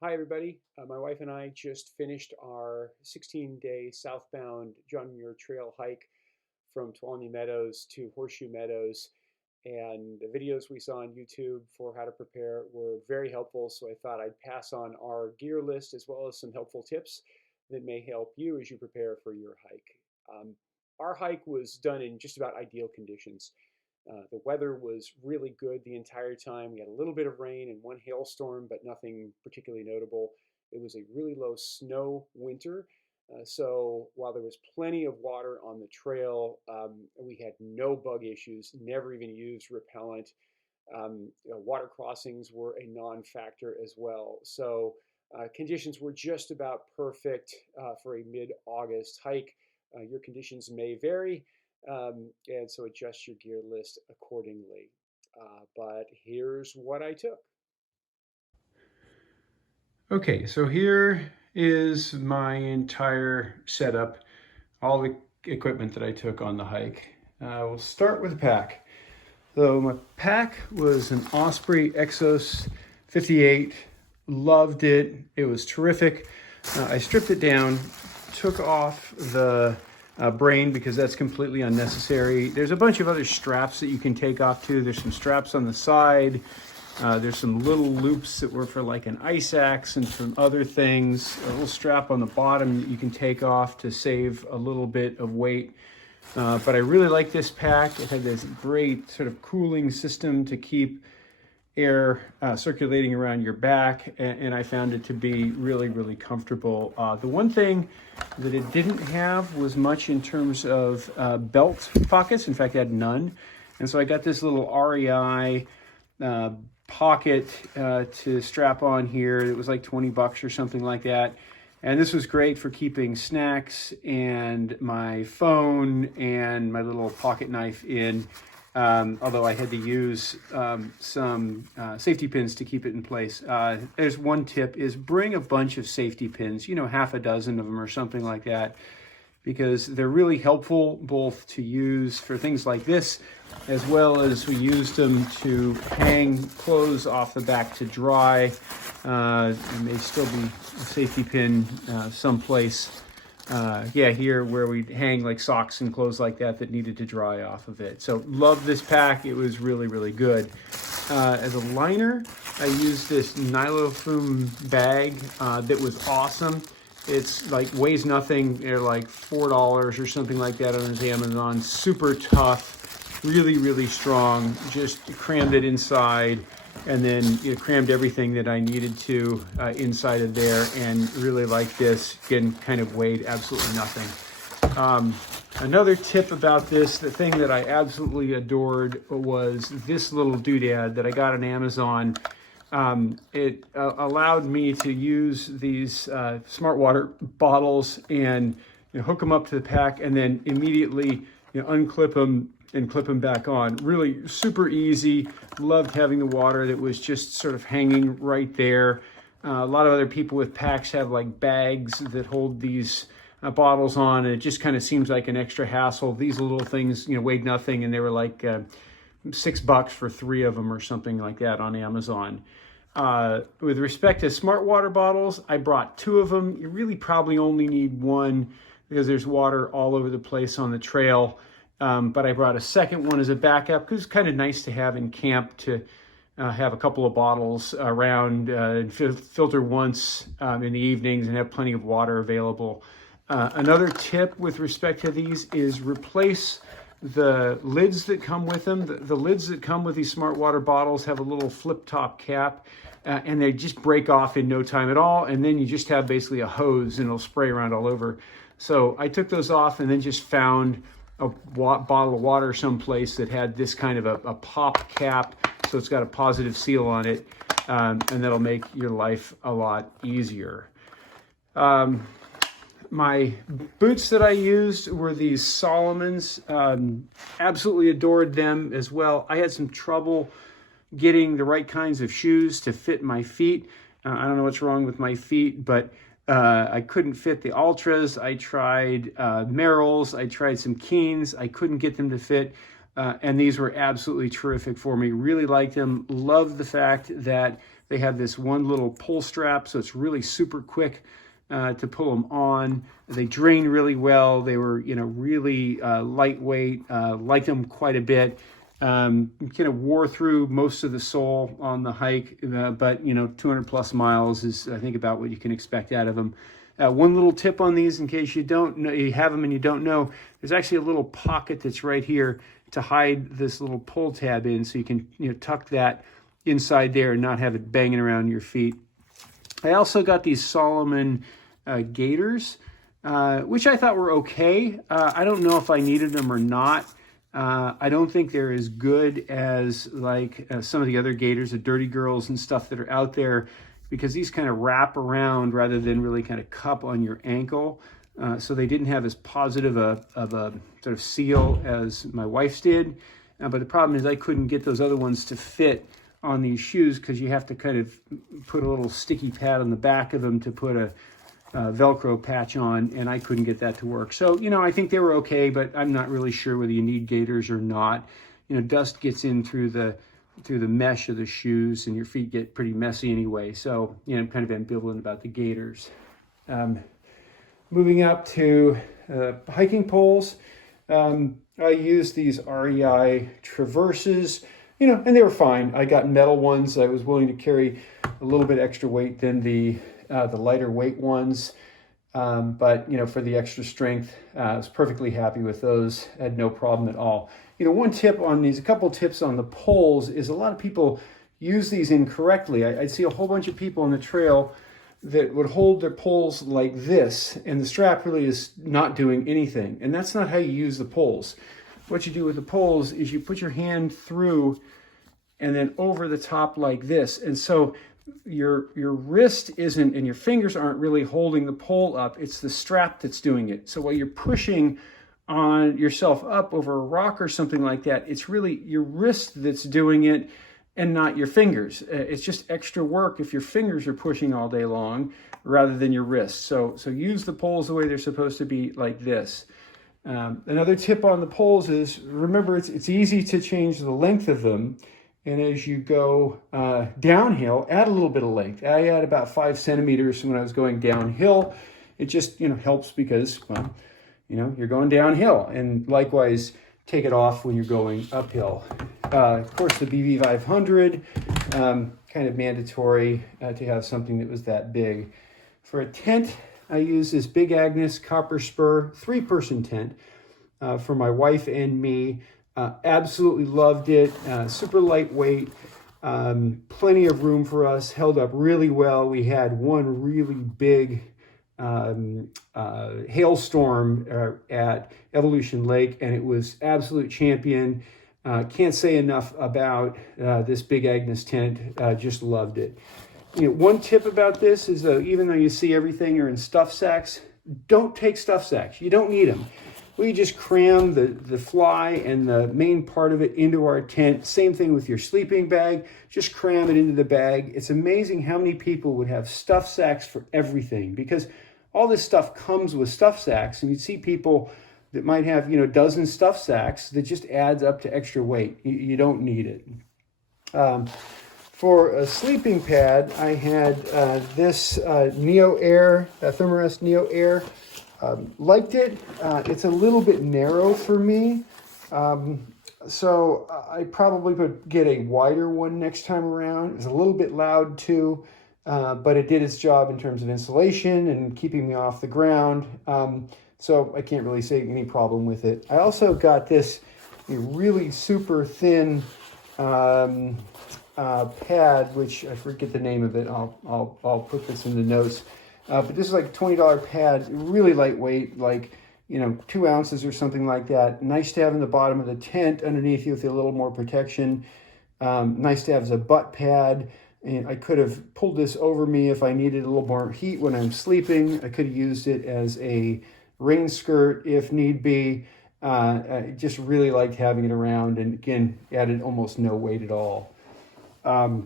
Hi, everybody. My wife and I just finished our 16-day southbound John Muir Trail hike from Tuolumne Meadows to Horseshoe Meadows. And the videos we saw on YouTube for how to prepare were very helpful. So I thought I'd pass on our gear list as well as some helpful tips that may help you as you prepare for your hike. Um, our hike was done in just about ideal conditions. The weather was really good the entire time. We had a little bit of rain and one hailstorm, but nothing particularly notable. It was a really low snow winter. So while there was plenty of water on the trail, we had no bug issues, never even used repellent. Water crossings were a non-factor as well. So conditions were just about perfect for a mid-August hike. Your conditions may vary, and so adjust your gear list accordingly. But here's what I took. Okay, so here is my entire setup, all the equipment that I took on the hike. We'll start with the pack. So my pack was an Osprey Exos 58. Loved it. It was terrific. I stripped it down, took off the brain because that's completely unnecessary. There's a bunch of other straps that you can take off too. There's some straps on the side. There's some little loops that were for like an ice axe and some other things. A little strap on the bottom that you can take off to save a little bit of weight. But I really like this pack. It had this great sort of cooling system to keep air circulating around your back, and I found it to be really, really comfortable. The one thing that it didn't have was much in terms of belt pockets. In fact, it had none. And so I got this little REI pocket to strap on here. It was like 20 bucks or something like that. And this was great for keeping snacks and my phone and my little pocket knife in, although I had to use some safety pins to keep it in place. There's one tip is bring a bunch of safety pins, half a dozen of them or something like that, because they're really helpful both to use for things like this, as well as we used them to hang clothes off the back to dry. There may still be a safety pin someplace, here where we'd hang like socks and clothes like that needed to dry off of it. So love this pack. It was really, really good. As a liner, I used this Nylofume bag that was awesome. It's like weighs nothing. They're like $4 or something like that on Amazon. Super tough, really, really strong. Just crammed it inside, and then crammed everything that I needed to inside of there, and really like this. Again, kind of weighed absolutely nothing. Another tip about this, the thing that I absolutely adored was this little doodad that I got on Amazon. It allowed me to use these smart water bottles and hook them up to the pack, and then immediately unclip them and clip them back on. Really super easy. Loved having the water that was just sort of hanging right there. A lot of other people with packs have like bags that hold these bottles on, and it just kind of seems like an extra hassle. These little things weighed nothing, and they were like $6 for 3 of them or something like that on Amazon. With respect to smart water bottles, I brought 2 of them. You really probably only need one because there's water all over the place on the trail. But I brought a second one as a backup because it's kind of nice to have in camp to have a couple of bottles around and filter once in the evenings and have plenty of water available. Another tip with respect to these is replace the lids that come with them. The lids that come with these smart water bottles have a little flip top cap, and they just break off in no time at all. And then you just have basically a hose and it'll spray around all over. So I took those off and then just found a bottle of water someplace that had this kind of a pop cap. So it's got a positive seal on it, and that'll make your life a lot easier. My boots that I used were these Salomons. Absolutely adored them as well. I had some trouble getting the right kinds of shoes to fit my feet. I don't know what's wrong with my feet, but I couldn't fit the Ultras. I tried Merrells. I tried some Keens. I couldn't get them to fit. And these were absolutely terrific for me. Really liked them. Loved the fact that They have this one little pull strap, so it's really super quick to pull them on. They drain really well. They were, really lightweight. Liked them quite a bit. Kind of wore through most of the sole on the hike, but 200 plus miles is, I think, about what you can expect out of them. One little tip on these, in case you don't know, you have them and you don't know, there's actually a little pocket that's right here to hide this little pull tab in, so you can tuck that inside there and not have it banging around your feet. I also got these Salomon Gaiters, which I thought were okay. I don't know if I needed them or not. I don't think they're as good as some of the other Gaiters, the Dirty Girls and stuff that are out there, because these kind of wrap around rather than really kind of cup on your ankle. So they didn't have as positive of a sort of seal as my wife's did. But the problem is I couldn't get those other ones to fit on these shoes, because you have to kind of put a little sticky pad on the back of them to put a Velcro patch on, and I couldn't get that to work. So, I think they were okay, but I'm not really sure whether you need gaiters or not. Dust gets in through the mesh of the shoes, and your feet get pretty messy anyway. So, I'm kind of ambivalent about the gaiters. Moving up to hiking poles, I used these REI Traverses, and they were fine. I got metal ones. I was willing to carry a little bit extra weight than the lighter weight ones, but for the extra strength, I was perfectly happy with those. I had no problem at all. One tip on these, a couple tips on the poles, is a lot of people use these incorrectly. I'd see a whole bunch of people on the trail that would hold their poles like this, and the strap really is not doing anything. And that's not how you use the poles. What you do with the poles is you put your hand through and then over the top like this. And so your wrist isn't, and your fingers aren't really holding the pole up. It's the strap that's doing it. So while you're pushing on yourself up over a rock or something like that, it's really your wrist that's doing it and not your fingers. It's just extra work if your fingers are pushing all day long rather than your wrist. So use the poles the way they're supposed to be, like this. Another tip on the poles is, remember, it's easy to change the length of them. And as you go downhill, add a little bit of length. I add about 5 centimeters when I was going downhill. It just, helps because, well, you're going downhill. And likewise, take it off when you're going uphill. Of course, the BV500, kind of mandatory to have something that was that big. For a tent, I use this Big Agnes Copper Spur 3-person tent for my wife and me. Absolutely loved it. Super lightweight, plenty of room for us, held up really well. We had one really big hailstorm at Evolution Lake, and it was absolute champion. Can't say enough about this Big Agnes tent. Just loved it. One tip about this is, even though you see everything are in stuff sacks, don't take stuff sacks. You don't need them. We just cram the fly and the main part of it into our tent. Same thing with your sleeping bag. Just cram it into the bag. It's amazing how many people would have stuff sacks for everything, because all this stuff comes with stuff sacks, and you'd see people that might have, a dozen stuff sacks that just adds up to extra weight. You don't need it. For a sleeping pad, I had this NeoAir, Thermarest NeoAir. Liked it. It's a little bit narrow for me. So I probably would get a wider one next time around. It was a little bit loud too, but it did its job in terms of insulation and keeping me off the ground. So I can't really say any problem with it. I also got this really super thin pad, which I forget the name of it. I'll put this in the notes. But this is like a $20 pad, really lightweight, like 2 ounces or something like that. Nice to have in the bottom of the tent underneath you with a little more protection. Nice to have as a butt pad. And I could have pulled this over me if I needed a little more heat when I'm sleeping. I could have used it as a rain skirt if need be. I just really liked having it around, and again, added almost no weight at all. For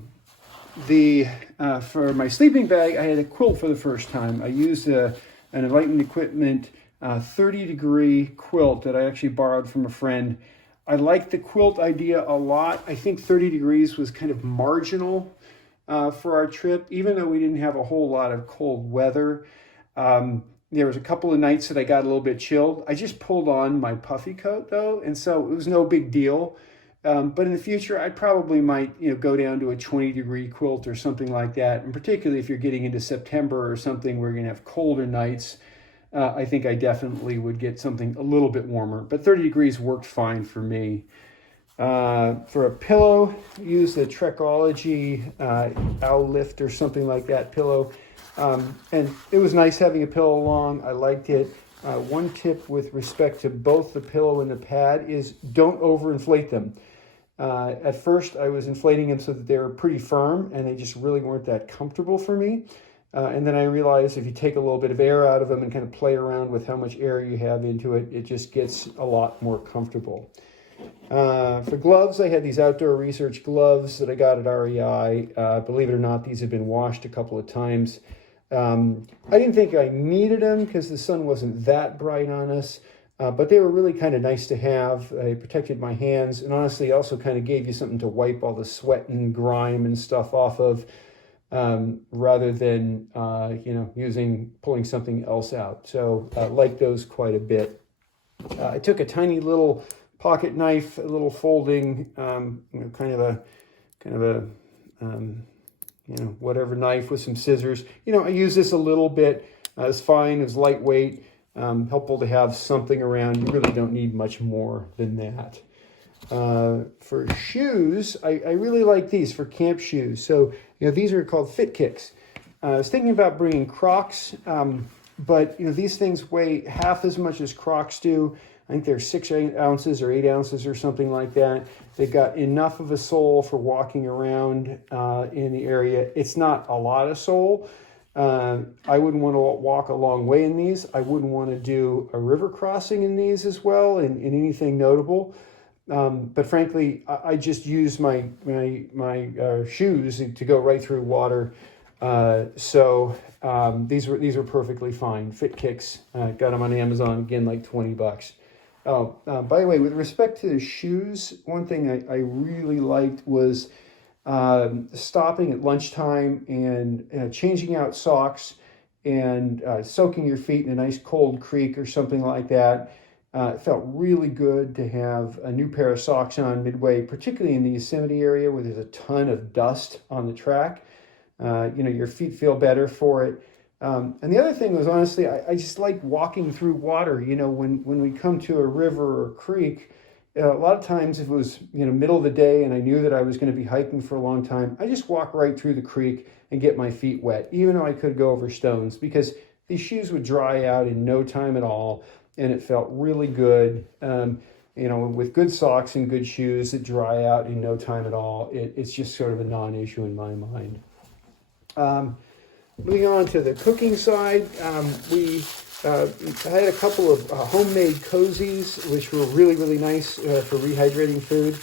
my sleeping bag, I had a quilt for the first time. I used an Enlightened equipment 30-degree quilt that I actually borrowed from a friend. I liked the quilt idea a lot. I think 30 degrees was kind of marginal for our trip, even though we didn't have a whole lot of cold weather. There was a couple of nights that I got a little bit chilled. I just pulled on my puffy coat though, and so it was no big deal. But in the future, I probably might, go down to a 20-degree quilt or something like that. And particularly if you're getting into September or something where you're going to have colder nights, I think I definitely would get something a little bit warmer. But 30 degrees worked fine for me. For a pillow, use the Trekology Aluft or something like that pillow. And it was nice having a pillow along. I liked it. One tip with respect to both the pillow and the pad is don't overinflate them. At first, I was inflating them so that they were pretty firm, and they just really weren't that comfortable for me. And then I realized if you take a little bit of air out of them and kind of play around with how much air you have into it, it just gets a lot more comfortable. For gloves, I had these outdoor research gloves that I got at REI. Believe it or not, these have been washed a couple of times. I didn't think I needed them because the sun wasn't that bright on us, but they were really kind of nice to have. They protected my hands, and honestly also kind of gave you something to wipe all the sweat and grime and stuff off of, rather than pulling something else out. So I like those quite a bit. I took a tiny little pocket knife, a little folding, kind of a whatever knife with some scissors. I use this a little bit. It's fine. It's lightweight, helpful to have something around. You really don't need much more than that. For shoes, I really like these for camp shoes. So, these are called Fitkicks. I was thinking about bringing Crocs, but, these things weigh half as much as Crocs do. I think they're 6 ounces or 8 ounces or something like that. They've got enough of a sole for walking around in the area. It's not a lot of sole. I wouldn't want to walk a long way in these. I wouldn't want to do a river crossing in these as well, in anything notable. But frankly, I just use my shoes to go right through water. So these were perfectly fine. Fitkicks, got them on Amazon, again, like $20. Oh, by the way, with respect to the shoes, one thing I really liked was stopping at lunchtime and changing out socks and soaking your feet in a nice cold creek or something like that. It felt really good to have a new pair of socks on midway, particularly in the Yosemite area where there's a ton of dust on the track. Your feet feel better for it. And the other thing was, honestly, I just like walking through water. When we come to a river or creek, a lot of times if it was, middle of the day and I knew that I was going to be hiking for a long time, I just walk right through the creek and get my feet wet, even though I could go over stones, because these shoes would dry out in no time at all. And it felt really good. With good socks and good shoes that dry out in no time at all, it's just sort of a non-issue in my mind. Moving on to the cooking side, we had a couple of homemade cozies, which were really, really nice for rehydrating food.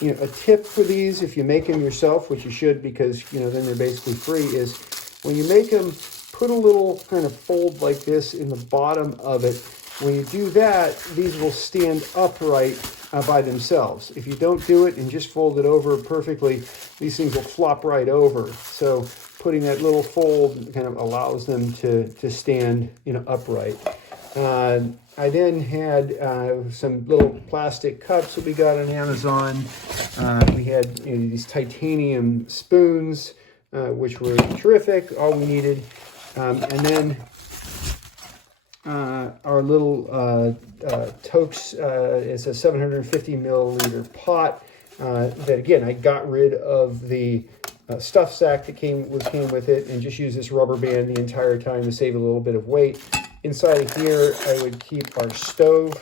A tip for these, if you make them yourself, which you should because, then they're basically free, is when you make them, put a little kind of fold like this in the bottom of it. When you do that, these will stand upright by themselves. If you don't do it and just fold it over perfectly, these things will flop right over. So putting that little fold kind of allows them to stand, upright. I then had some little plastic cups that we got on Amazon. We had these titanium spoons, which were terrific, all we needed. And then our little Toaks is a 750 milliliter pot that, again, I got rid of the stuff sack that came with it and just use this rubber band the entire time to save a little bit of weight. Inside of here, I would keep our stove,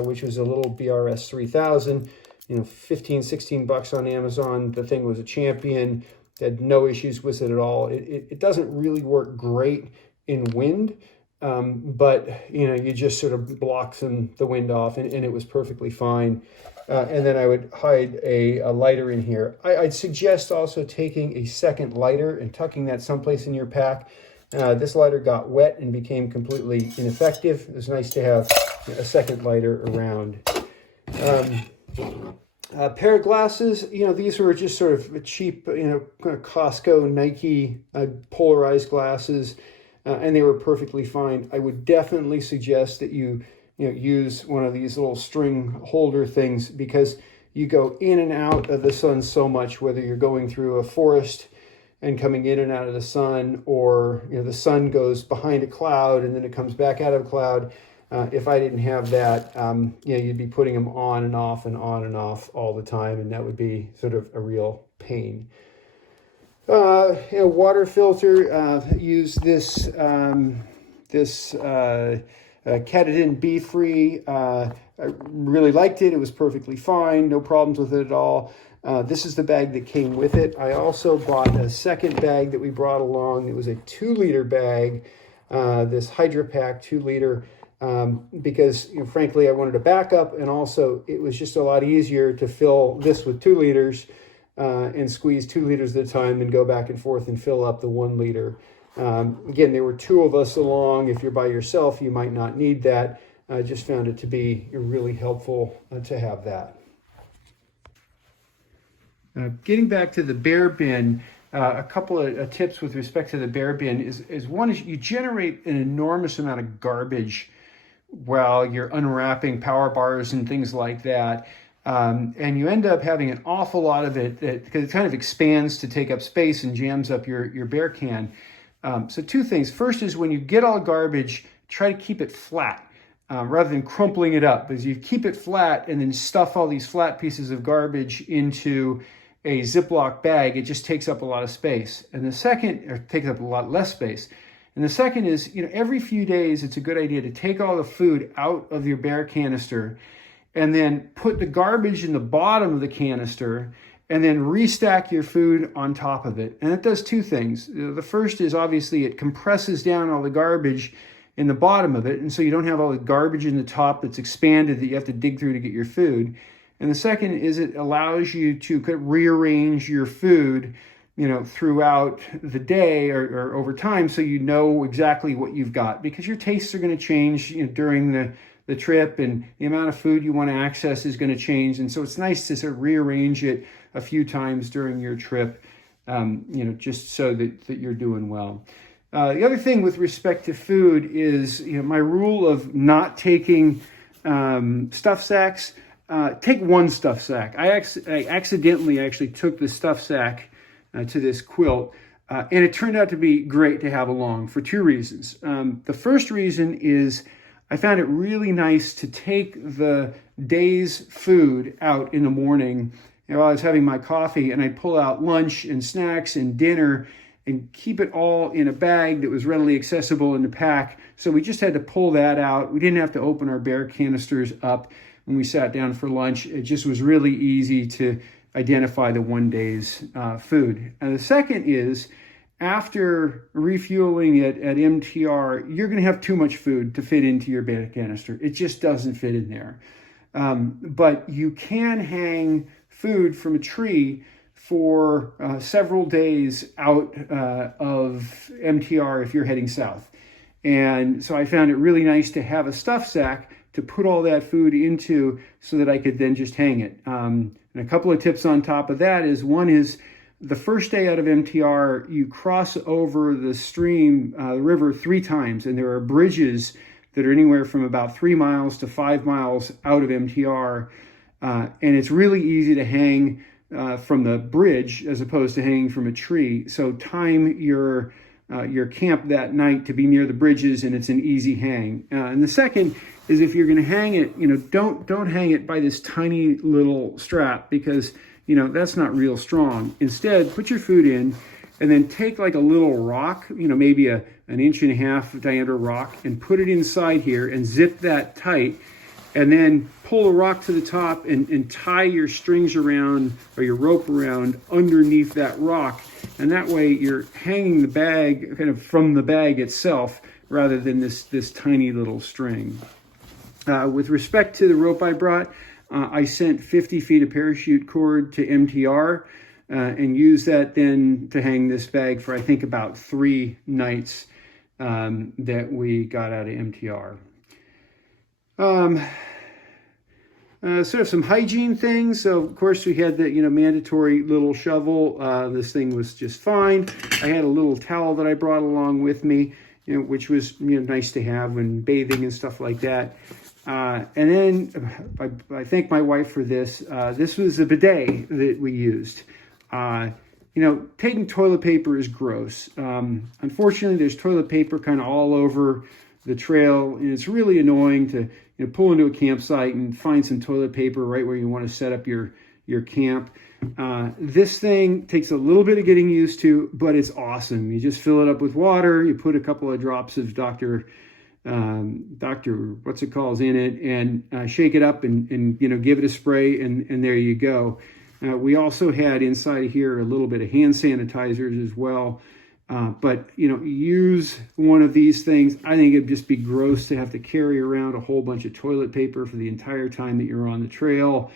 which was a little BRS-3000, $15-16 on Amazon. The thing was a champion. Had no issues with it at all. It doesn't really work great in wind, but you just sort of block the wind off, and it was perfectly fine. And then I would hide a lighter in here. I'd suggest also taking a second lighter and tucking that someplace in your pack. This lighter got wet and became completely ineffective. It was nice to have a second lighter around. Pair of glasses, these were just sort of cheap, kind of Costco, Nike polarized glasses, and they were perfectly fine. I would definitely suggest that you use one of these little string holder things, because you go in and out of the sun so much, whether you're going through a forest and coming in and out of the sun, or the sun goes behind a cloud and then it comes back out of a cloud. If I didn't have that, you'd be putting them on and off and on and off all the time, and that would be sort of a real pain. Water filter, use this Katadyn BeFree. I really liked it. It was perfectly fine, no problems with it at all. This is the bag that came with it. I also bought a second bag that we brought along. It was a 2-liter bag, this Hydrapack 2-liter. Because frankly, I wanted a backup, and also it was just a lot easier to fill this with 2 liters and squeeze 2 liters at a time than go back and forth and fill up the 1 liter. Again, there were 2 of us along. If you're by yourself, you might not need that. I just found it to be really helpful to have that. Getting back to the bear bin, a couple of tips with respect to the bear bin is one is you generate an enormous amount of garbage while you're unwrapping power bars and things like that. And you end up having an awful lot of it because it kind of expands to take up space and jams up your bear can. So 2 things. First is when you get all garbage, try to keep it flat rather than crumpling it up. Because you keep it flat and then stuff all these flat pieces of garbage into a Ziploc bag, it just takes up a lot of space. And the second, or takes up a lot less space. And the second is, every few days, it's a good idea to take all the food out of your bear canister and then put the garbage in the bottom of the canister and then restack your food on top of it. And it does 2 things. The first is obviously it compresses down all the garbage in the bottom of it. And so you don't have all the garbage in the top that's expanded that you have to dig through to get your food. And the second is it allows you to rearrange your food throughout the day or over time, so you know exactly what you've got, because your tastes are going to change during the trip, and the amount of food you want to access is going to change. And so it's nice to sort of rearrange it a few times during your trip, just so that you're doing well. The other thing with respect to food is my rule of not taking stuff sacks. Take 1 stuff sack. I accidentally actually took the stuff sack to this quilt, and it turned out to be great to have along for 2 reasons. The first reason is I found it really nice to take the day's food out in the morning while I was having my coffee, and I'd pull out lunch and snacks and dinner and keep it all in a bag that was readily accessible in the pack. So we just had to pull that out. We didn't have to open our bear canisters up when we sat down for lunch. It just was really easy to identify the 1 day's food. And the second is, after refueling it at MTR, you're going to have too much food to fit into your bear canister. It just doesn't fit in there. But you can hang food from a tree for several days out of MTR if you're heading south. And so I found it really nice to have a stuff sack to put all that food into so that I could then just hang it. And a couple of tips on top of that is, one is the first day out of MTR, you cross over the stream, the river 3 times, and there are bridges that are anywhere from about 3 miles to 5 miles out of MTR. And it's really easy to hang from the bridge as opposed to hanging from a tree. So time your camp that night to be near the bridges, and it's an easy hang. And the second is, if you're going to hang it, don't hang it by this tiny little strap, because that's not real strong. Instead, put your food in and then take like a little rock, maybe an 1.5 inch diameter rock, and put it inside here and zip that tight, and then pull a rock to the top and tie your strings around, or your rope around underneath that rock. And that way you're hanging the bag kind of from the bag itself rather than this tiny little string. With respect to the rope I brought, I sent 50 feet of parachute cord to MTR and used that then to hang this bag for, I think, about 3 nights that we got out of MTR. sort of some hygiene things. So of course we had the, mandatory little shovel. This thing was just fine. I had a little towel that I brought along with me, which was, nice to have when bathing and stuff like that. And then I thank my wife for this. This was a bidet that we used. Taking toilet paper is gross. Unfortunately, there's toilet paper kind of all over the trail, and it's really annoying to pull into a campsite and find some toilet paper right where you want to set up your camp. This thing takes a little bit of getting used to, but it's awesome. You just fill it up with water, you put a couple of drops of Dr. what's it called in it, and shake it up and give it a spray, and there you go. We also had inside here a little bit of hand sanitizers as well. But use one of these things. I think it'd just be gross to have to carry around a whole bunch of toilet paper for the entire time that you're on the trail.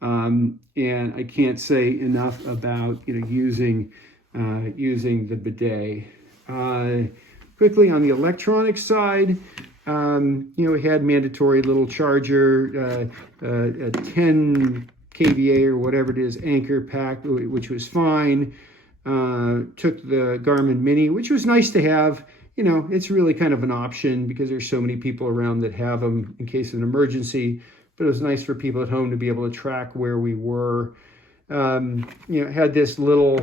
And I can't say enough about using the bidet. Quickly on the electronic side, we had mandatory little charger, a 10 kVA or whatever it is, anchor pack, which was fine. Took the Garmin Mini, which was nice to have. It's really kind of an option because there's so many people around that have them in case of an emergency, but it was nice for people at home to be able to track where we were. Had this little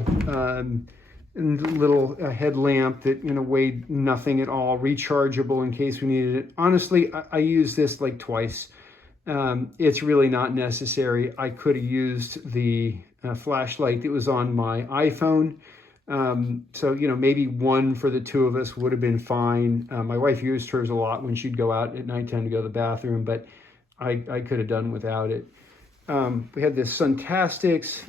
headlamp that weighed nothing at all, rechargeable in case we needed it. Honestly, I used this like twice. It's really not necessary. I could have used the flashlight that was on my iPhone. So, maybe one for the two of us would have been fine. My wife used hers a lot when she'd go out at nighttime to go to the bathroom, but I could have done without it. We had this Suntactics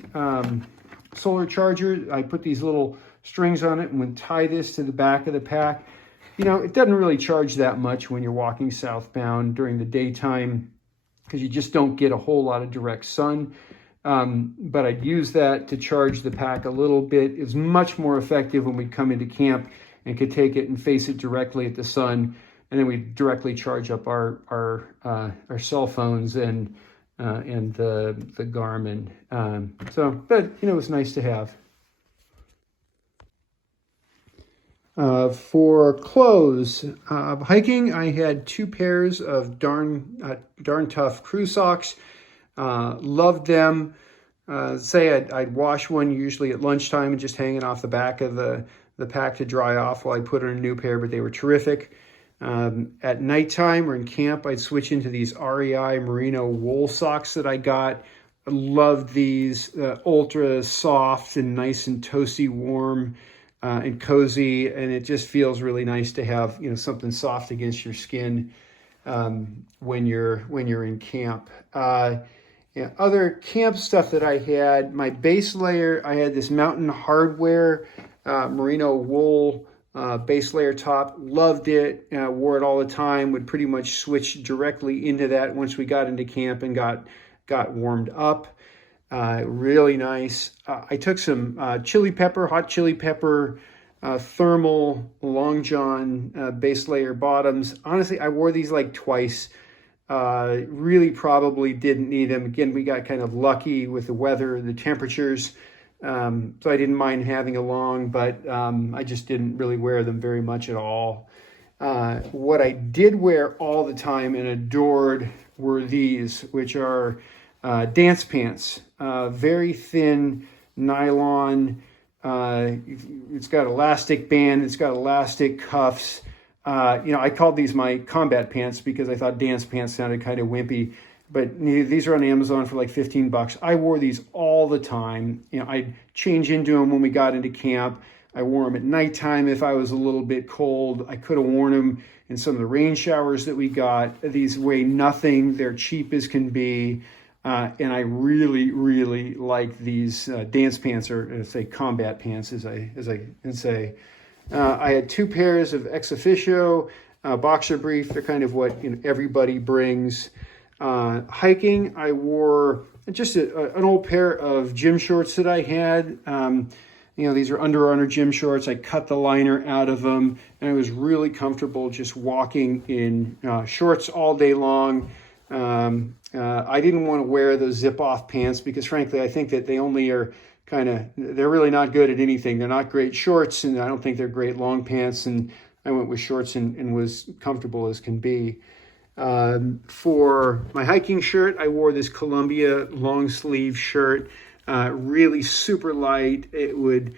solar charger. I put these little strings on it and would tie this to the back of the pack. It doesn't really charge that much when you're walking southbound during the daytime because you just don't get a whole lot of direct sun. But I'd use that to charge the pack a little bit. It's much more effective when we come into camp and could take it and face it directly at the sun. And then we directly charge up our cell phones and the Garmin. But it was nice to have. For clothes, hiking, I had 2 pairs of darn tough crew socks. Loved them. I'd wash one usually at lunchtime and just hang it off the back of the pack to dry off while I put on a new pair, but they were terrific. At nighttime or in camp, I'd switch into these REI Merino Wool socks that I got. I loved these, ultra soft and nice and toasty warm and cozy, and it just feels really nice to have something soft against your skin when you're in camp. Other camp stuff that I had, my base layer, I had this Mountain Hardwear Merino Wool base layer top. Loved it, wore it all the time, would pretty much switch directly into that once we got into camp and got warmed up. Really nice. I took some hot chili pepper, thermal long john base layer bottoms. Honestly, I wore these like twice. Really probably didn't need them. Again, we got kind of lucky with the weather, the temperatures. So I didn't mind having along, but I just didn't really wear them very much at all. What I did wear all the time and adored were these, which are dance pants. Very thin nylon. It's got elastic band. It's got elastic cuffs. I called these my combat pants because I thought dance pants sounded kind of wimpy, but these are on Amazon for like $15. I wore these all the time. I'd change into them when we got into camp. I wore them at nighttime if I was a little bit cold. I could have worn them in some of the rain showers that we got. These weigh nothing. They're cheap as can be. And I really, really like these dance pants, or say combat pants, as I can say. I had 2 pairs of ex officio boxer brief. They're kind of what everybody brings. Hiking, I wore just an old pair of gym shorts that I had. These are Under Armour gym shorts. I cut the liner out of them, and I was really comfortable just walking in shorts all day long. I didn't want to wear those zip-off pants because, frankly, I think that they only are they're really not good at anything. They're not great shorts, and I don't think they're great long pants, and I went with shorts and was comfortable as can be. For my hiking shirt, I wore this Columbia long sleeve shirt, really super light. It would,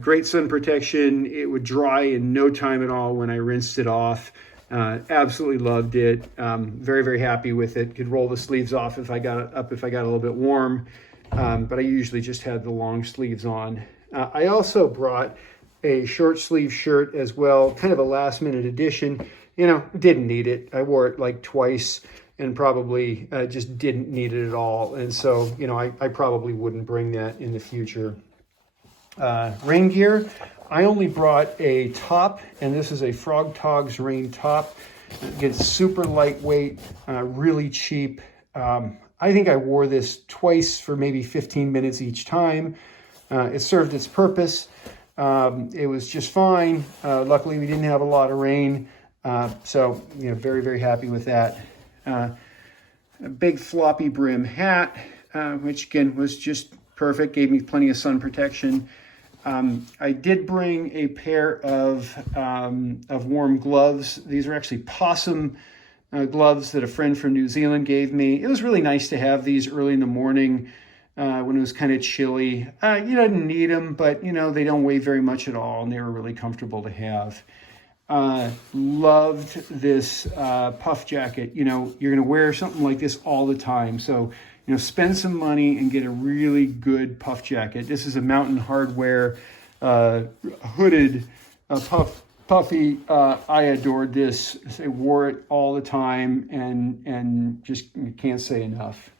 great sun protection. It would dry in no time at all when I rinsed it off. Absolutely loved it. Very, very happy with it. Could roll the sleeves off if I got a little bit warm. But I usually just had the long sleeves on. I also brought a short sleeve shirt as well, kind of a last minute addition. Didn't need it. I wore it like twice and probably just didn't need it at all. And so, I probably wouldn't bring that in the future. Rain gear, I only brought a top, and this is a Frogg Toggs rain top. It gets super lightweight, really cheap. I think I wore this twice for maybe 15 minutes each time. It served its purpose. It was just fine. Luckily, we didn't have a lot of rain. So, very, very happy with that. A big floppy brim hat, which again was just perfect, gave me plenty of sun protection. I did bring a pair of warm gloves. These are actually possum gloves that a friend from New Zealand gave me. It was really nice to have these early in the morning when it was kind of chilly. You didn't need them, but they don't weigh very much at all, and they were really comfortable to have. Loved this puff jacket. You're going to wear something like this all the time. So, spend some money and get a really good puff jacket. This is a Mountain Hardwear hooded puffy. I adored this. I wore it all the time and just can't say enough.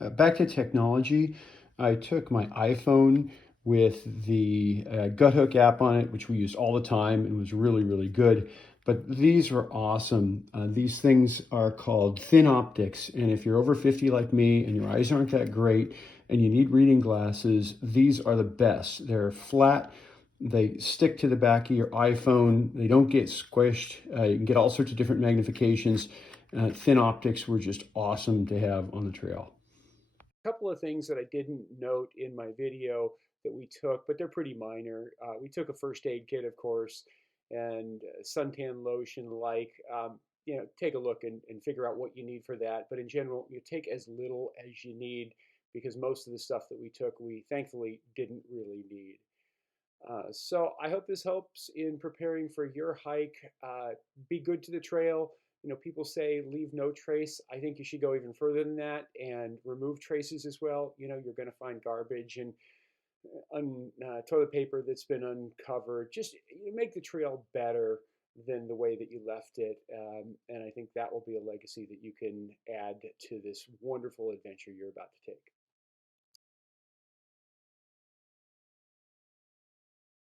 Back to technology. I took my iPhone with the Guthook app on it, which we used all the time and was really, really good. But these were awesome. These things are called Thinoptics. And if you're over 50 like me and your eyes aren't that great and you need reading glasses, these are the best. They're flat. They stick to the back of your iPhone. They don't get squished. You can get all sorts of different magnifications. Thinoptics were just awesome to have on the trail. A couple of things that I didn't note in my video that we took, but they're pretty minor. We took a first aid kit, of course, and suntan lotion take a look and figure out what you need for that. But in general, you take as little as you need because most of the stuff that we took, we thankfully didn't really need. So I hope this helps in preparing for your hike. Be good to the trail. People say leave no trace. I think you should go even further than that and remove traces as well. You're going to find garbage and toilet paper that's been uncovered. Just make the trail better than the way that you left it. And I think that will be a legacy that you can add to this wonderful adventure you're about to take.